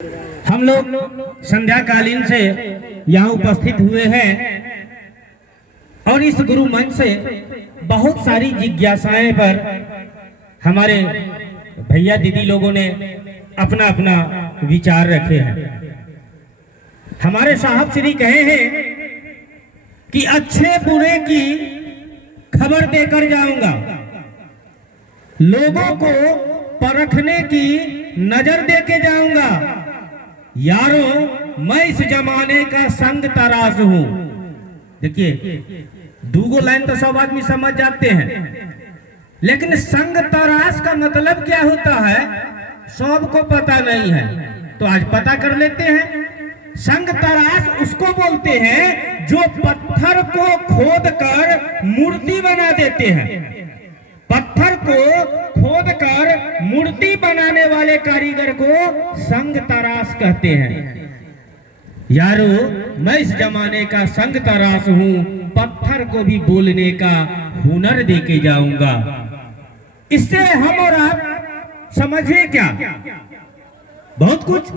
हम लोग संध्याकालीन से यहाँ उपस्थित हुए हैं और इस गुरु मंच से बहुत सारी जिज्ञासाएं पर हमारे भैया दीदी लोगों ने अपना अपना विचार रखे हैं। हमारे साहब श्री कहे हैं कि अच्छे बुरे की खबर देकर जाऊंगा, लोगों को परखने की नजर देके जाऊंगा। यारों, मैं इस जमाने का संग तराश हूं। देखिए, दूगो लाइन तो सब आदमी समझ जाते हैं, लेकिन संग तराश का मतलब क्या होता है सबको पता नहीं है। तो आज पता कर लेते हैं। संग तराश उसको बोलते हैं जो पत्थर को खोद कर मूर्ति बना देते हैं। पत्थर को खोद कर मूर्ति बनाने वाले कारीगर को संग तराश कहते हैं। यारो, मैं इस जमाने का संग तराश हूं, पत्थर को भी बोलने का हुनर देके जाऊंगा। इससे हम और आप समझे क्या? बहुत कुछ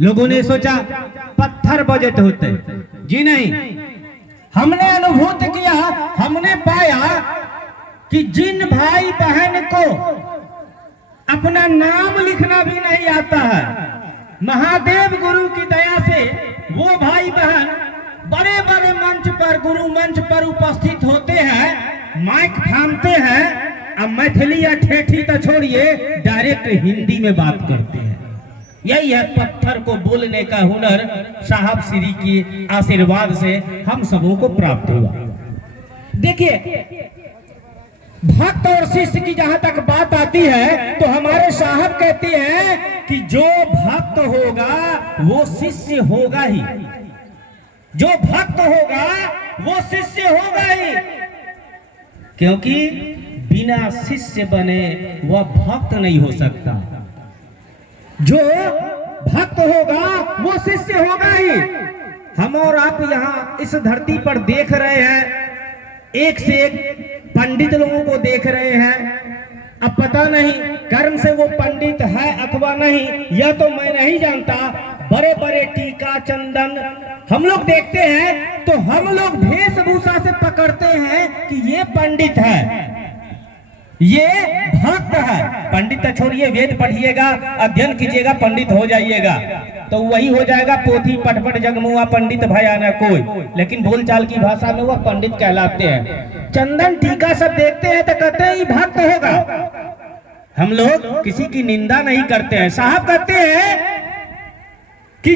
लोगों ने सोचा पत्थर बजट होते, जी नहीं। हमने अनुभूत किया, हमने पाया कि जिन भाई बहन को अपना नाम लिखना भी नहीं आता है, महादेव गुरु की दया से वो भाई बहन बड़े बड़े मंच पर, गुरु मंच पर उपस्थित होते हैं, माइक थामते हैं, अब मैथिली या ठेठी तो छोड़िए, डायरेक्ट हिंदी में बात करते हैं। यही है पत्थर को बोलने का हुनर। साहब श्री की आशीर्वाद से हम सबों को प्राप्त हुआ। देखिए, भक्त और शिष्य की जहां तक बात आती है तो हमारे साहब कहते हैं कि जो भक्त होगा वो शिष्य होगा ही। जो भक्त होगा वो शिष्य होगा ही, क्योंकि बिना शिष्य बने वह भक्त नहीं हो सकता। जो भक्त होगा वो शिष्य होगा ही। हम और आप यहाँ इस धरती पर देख रहे हैं, एक से एक पंडित लोगों को देख रहे हैं। अब पता नहीं कर्म से वो पंडित है अथवा नहीं, यह तो मैं नहीं जानता। बड़े बड़े टीका चंदन हम लोग देखते हैं तो हम लोग वेशभूषा से पकड़ते हैं कि ये पंडित है, ये भक्त है। पंडित छोड़िए, वेद पढ़िएगा, अध्ययन कीजिएगा, पंडित हो जाइएगा तो वही हो जाएगा। पोथी पटपट जगमुआ पंडित भयाना कोई, लेकिन बोलचाल की भाषा में वह पंडित कहलाते हैं। चंदन टीका सब देखते हैं तो कहते हैं ये भक्त होगा। हम लोग किसी की निंदा नहीं करते हैं। साहब कहते हैं कि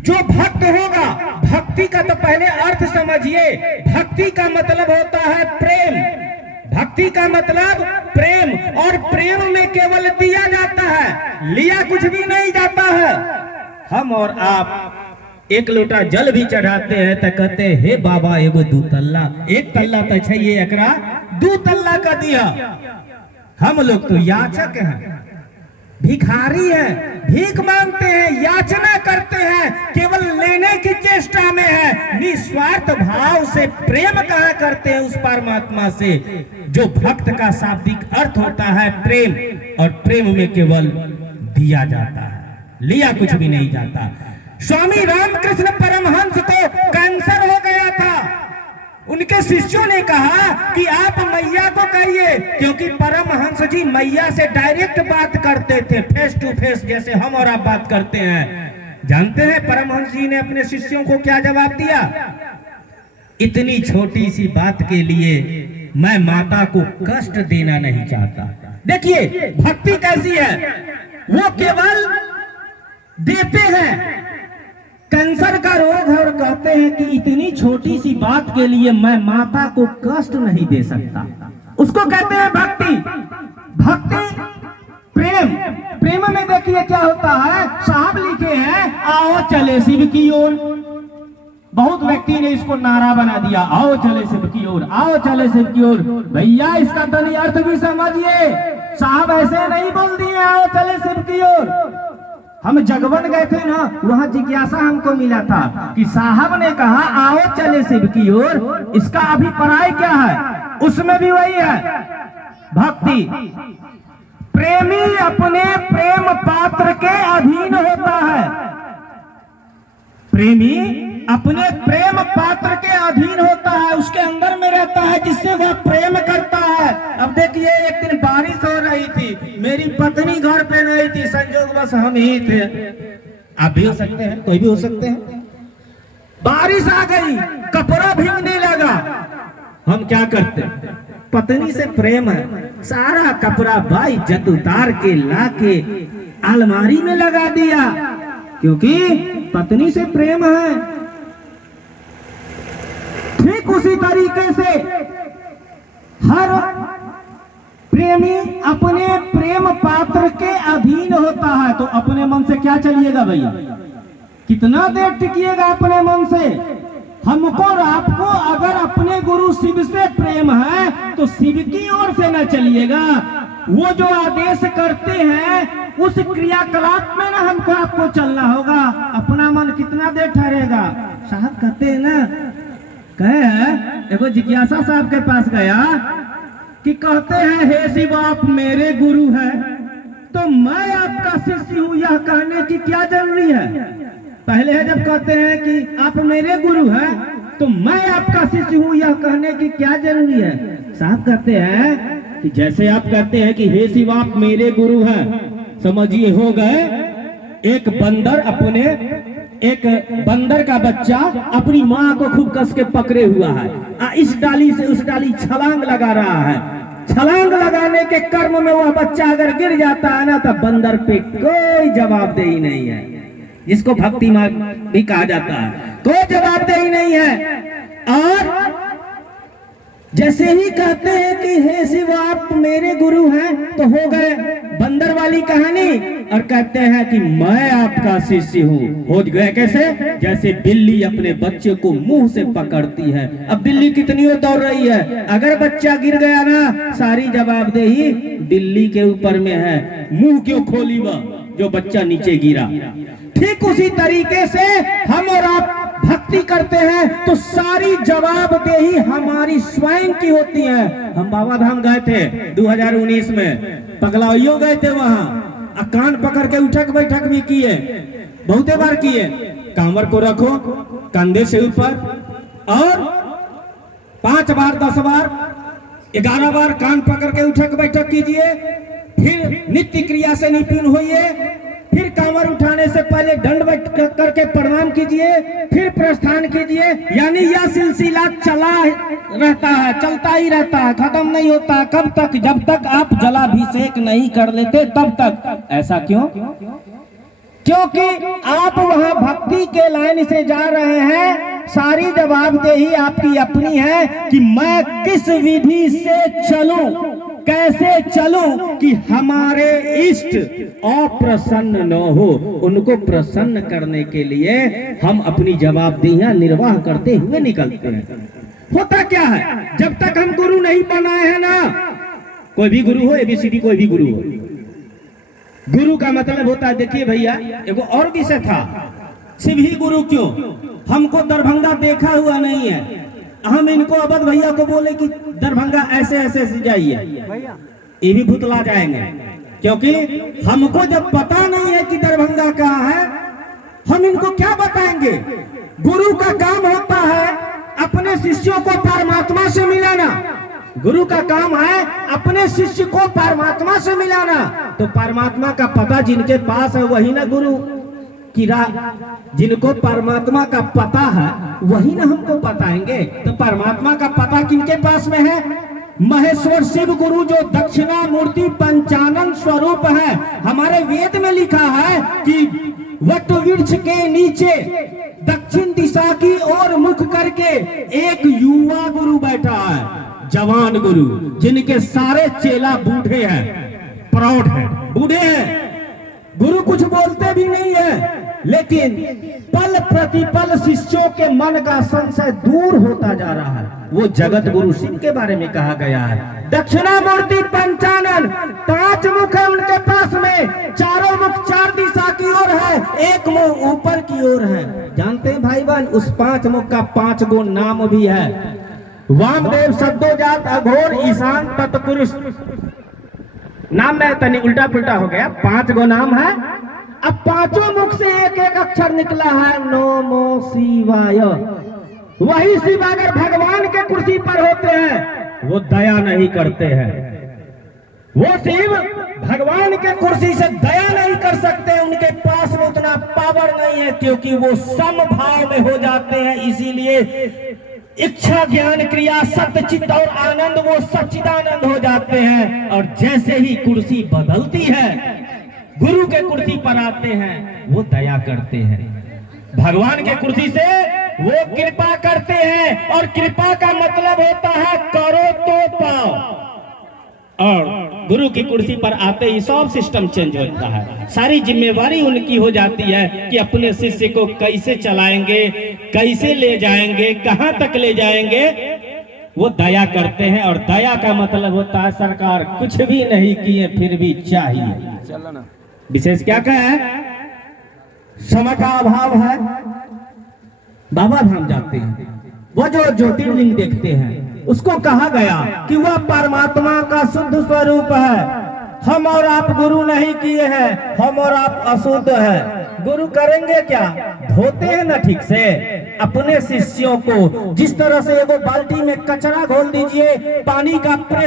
जो भक्त होगा, भक्ति का तो पहले अर्थ समझिए। भक्ति का मतलब होता है प्रेम। भक्ति का मतलब प्रेम, और प्रेम में केवल दिया जाता है, लिया कुछ भी नहीं जाता है। हम और आप एक लोटा जल भी चढ़ाते हैं तो कहते हैं हे बाबा एगो दू तल्ला, एक तल्ला तो चाहिए, एकरा दू तल्ला का दिया। हम लोग तो याचक हैं, भिखारी हैं, भीख मांगते हैं, याचना करते हैं, केवल लेने की चेष्टा में है। निस्वार्थ भाव से प्रेम कहा करते हैं उस परमात्मा से। जो भक्त का शाब्दिक अर्थ होता है प्रेम, और प्रेम में केवल दिया जाता है, लिया कुछ भी नहीं जाता। स्वामी रामकृष्ण परमहंस को कैंसर हो गया था। उनके शिष्यों ने कहा कि आप मैया को कहिए, क्योंकि परमहंस जी मैया से डायरेक्ट बात करते थे, फेस टू फेस, जैसे हम और आप बात करते हैं। जानते हैं परमहंस जी ने अपने शिष्यों को क्या जवाब दिया? इतनी छोटी सी बात के लिए मैं माता को कष्ट देना नहीं चाहता। देखिए भक्ति कैसी है, वो केवल देते हैं। कैंसर का रोग है और कहते हैं कि इतनी छोटी सी बात के लिए मैं माता को कष्ट नहीं दे सकता। उसको कहते हैं भक्ति। भक्ति प्रेम। प्रेम में देखिए क्या होता है। साहब लिखे हैं आओ चले शिव की ओर। बहुत व्यक्ति ने इसको नारा बना दिया, आओ चले शिव की ओर, आओ चले शिव की ओर। भैया इसका तनी अर्थ भी समझिए। साहब ऐसे नहीं बोल दिए आओ चले शिव की ओर। हम जगवन गए थे ना, वहां जिज्ञासा हमको मिला था कि साहब ने कहा आओ चले शिव की ओर, इसका अभिप्राय क्या है? उसमें भी वही है, भक्ति प्रेमी अपने प्रेम पात्र के अधीन होता है। प्रेमी अपने प्रेम पात्र के अधीन होता है, उसके अंदर में रहता है, जिससे वह प्रेम करता है। अब देखिए, एक दिन बारिश हो रही थी, मेरी पत्नी घर पे नहीं थी, संजोग बस हम ही थे। आप भी हो सकते हैं, कोई भी हो सकते हैं। बारिश आ गई, कपड़ा भीगने लगा। हम क्या करते? पत्नी से प्रेम है, सारा कपड़ा भाई जत उतार के लाके अलमारी में लगा दिया, क्योंकि पत्नी से प्रेम है। ठीक उसी तरीके से हर प्रेमी अपने प्रेम पात्र के अधीन होता है। तो अपने मन से क्या चलिएगा भैया? कितना देर टिकिएगा अपने मन से? हमको और आपको अगर अपने गुरु शिव से प्रेम है तो शिव की ओर से न चलिएगा। वो जो आदेश करते हैं उस क्रियाकलाप में ना हमको आपको चलना होगा। अपना मन कितना देर ठहरेगा? साहब कहते हैं ना, कहे एगो जिज्ञासा साहब के पास गया कि कहते हैं, हे शिव आप मेरे गुरु हैं तो मैं आपका शिष्य हूं, यह कहने की क्या जरूरी है? पहले है जब कहते हैं कि आप मेरे गुरु हैं तो मैं आपका शिष्य हूं, यह कहने की क्या जरूरी है? साहब कहते हैं कि जैसे आप कहते हैं कि हे शिव आप मेरे गुरु हैं, समझिए हो गए एक बंदर का बच्चा अपनी माँ को खूब कस के पकड़े हुआ है, इस डाली से उस डाली छलांग लगा रहा है। छलांग लगाने के कर्म में वह बच्चा अगर गिर जाता है ना, तो बंदर पे कोई जवाबदेही नहीं है, जिसको भक्ति मार्ग भी कहा जाता है, कोई जवाबदेही नहीं है। और जैसे ही कहते हैं कि हे शिव आप मेरे गुरु हैं तो हो गए बंदर वाली कहानी, और कहते हैं कि मैं आपका शिष्य हूँ, हो गए कैसे? जैसे बिल्ली अपने बच्चे को मुंह से पकड़ती है। अब बिल्ली कितनी दौड़ रही है, अगर बच्चा गिर गया ना, सारी जवाबदेही बिल्ली के ऊपर में है। मुंह क्यों खोली वह जो बच्चा नीचे गिरा? ठीक उसी तरीके से हम और आप भक्ति करते हैं तो सारी जवाबदेही हमारी स्वयं की होती है। हम बाबा धाम गए थे 2019 में, पगलाइयों गए थे, वहां कान पकड़ के उठक बैठक भी किए, बहुते बार किए। कांवर को रखो कंधे से ऊपर और 5 बार 10 बार 11 बार कान पकड़ के उठक बैठक कीजिए, फिर नित्य क्रिया से निपुण होइए, फिर कांवर उठाने से पहले दंड बैठक करके प्रणाम कीजिए, फिर प्रस्थान कीजिए। यानी यह सिलसिला चला रहता है, चलता ही रहता है, खत्म नहीं होता। कब तक? जब तक आप जलाभिषेक नहीं कर लेते तब तक। ऐसा क्यों? क्योंकि आप वहां भक्ति के लाइन से जा रहे हैं, सारी जवाबदेही आपकी अपनी है कि मैं किस विधि से चलूं, कैसे चलूं कि हमारे इष्ट अप्रसन्न न हो। उनको प्रसन्न करने के लिए हम अपनी जवाबदेहियां निर्वाह करते हुए निकलते हैं। होता क्या है, जब तक हम गुरु नहीं बनाए हैं ना, कोई भी गुरु हो, ABCD कोई भी गुरु हो, गुरु का मतलब होता है, देखिए भैया एगो और विषय था, शिव ही गुरु क्यों? हमको दरभंगा देखा हुआ नहीं है, हम इनको अवध भैया को बोले कि दरभंगा ऐसे ऐसे जाइए, ये भी भुतला जाएंगे, क्योंकि हमको जब पता नहीं है कि दरभंगा कहाँ है, हम इनको क्या बताएंगे? गुरु का काम होता है अपने शिष्यों को परमात्मा से मिलाना। गुरु का काम है अपने शिष्य को परमात्मा से मिलाना। तो परमात्मा का पता जिनके पास है वही ना गुरु की राह, जिनको परमात्मा का पता है वही ना हमको बताएंगे। तो परमात्मा का पता किनके पास में है? महेश्वर शिव गुरु जो दक्षिणा मूर्ति पंचानन स्वरूप है। हमारे वेद में लिखा है कि वट वृक्ष के नीचे दक्षिण दिशा की ओर मुख करके एक युवा गुरु बैठा है, जवान गुरु, जिनके सारे चेला बूढ़े हैं, प्रौढ़ हैं, बूढ़े हैं। गुरु कुछ बोलते भी नहीं है, लेकिन पल प्रतिपल शिष्यों के मन का संशय दूर होता जा रहा है। वो जगत गुरु शिव के बारे में कहा गया है। दक्षिणा मूर्ति पंचानन, 5 मुख है उनके पास में, चारों मुख 4 दिशा की ओर है, एक मुख ऊपर की ओर है। जानते हैं भाई बहन, उस 5 मुख का 5 गो नाम भी है। वामदेव, सद्योजात, अघोर, ईशान, तत्पुरुष। नाम में तनी उल्टा पुल्टा हो गया, 5 गो नाम है। अब पांचों मुख से एक एक अक्षर निकला है, नमो शिवाय। वही शिव अगर भगवान के कुर्सी पर होते हैं वो दया नहीं करते हैं। वो शिव भगवान के कुर्सी से दया नहीं कर सकते, उनके पास में उतना पावर नहीं है, क्योंकि वो समभाव में हो जाते हैं। इसीलिए इच्छा ज्ञान क्रिया सत्य चित्त और आनंद वो सच्चिदानंद हो जाते हैं। और जैसे ही कुर्सी बदलती है, गुरु के कुर्सी पर आते हैं, वो दया करते हैं। भगवान के कुर्सी से वो कृपा करते हैं, और कृपा का मतलब होता है करो तो पाओ। और गुरु की कुर्सी पर आते ही सब सिस्टम चेंज होता है। सारी जिम्मेवारी उनकी हो जाती है कि अपने शिष्य को कैसे चलाएंगे, कैसे ले जाएंगे, कहां तक ले जाएंगे। वो दया करते हैं, और दया का मतलब होता है सरकार कुछ भी नहीं किए फिर भी चाहिए। विशेष क्या क्या है? समय का अभाव है, बाबा धाम जाते हैं, वो जो ज्योतिर्लिंग देखते हैं उसको कहा गया कि वह परमात्मा का शुद्ध स्वरूप है। हम और आप गुरु नहीं किए हैं, हम और आप अशुद्ध है। गुरु करेंगे क्या? धोते हैं ना ठीक से अपने शिष्यों को। जिस तरह से एगो बाल्टी में कचरा घोल दीजिए, पानी का प्रेशर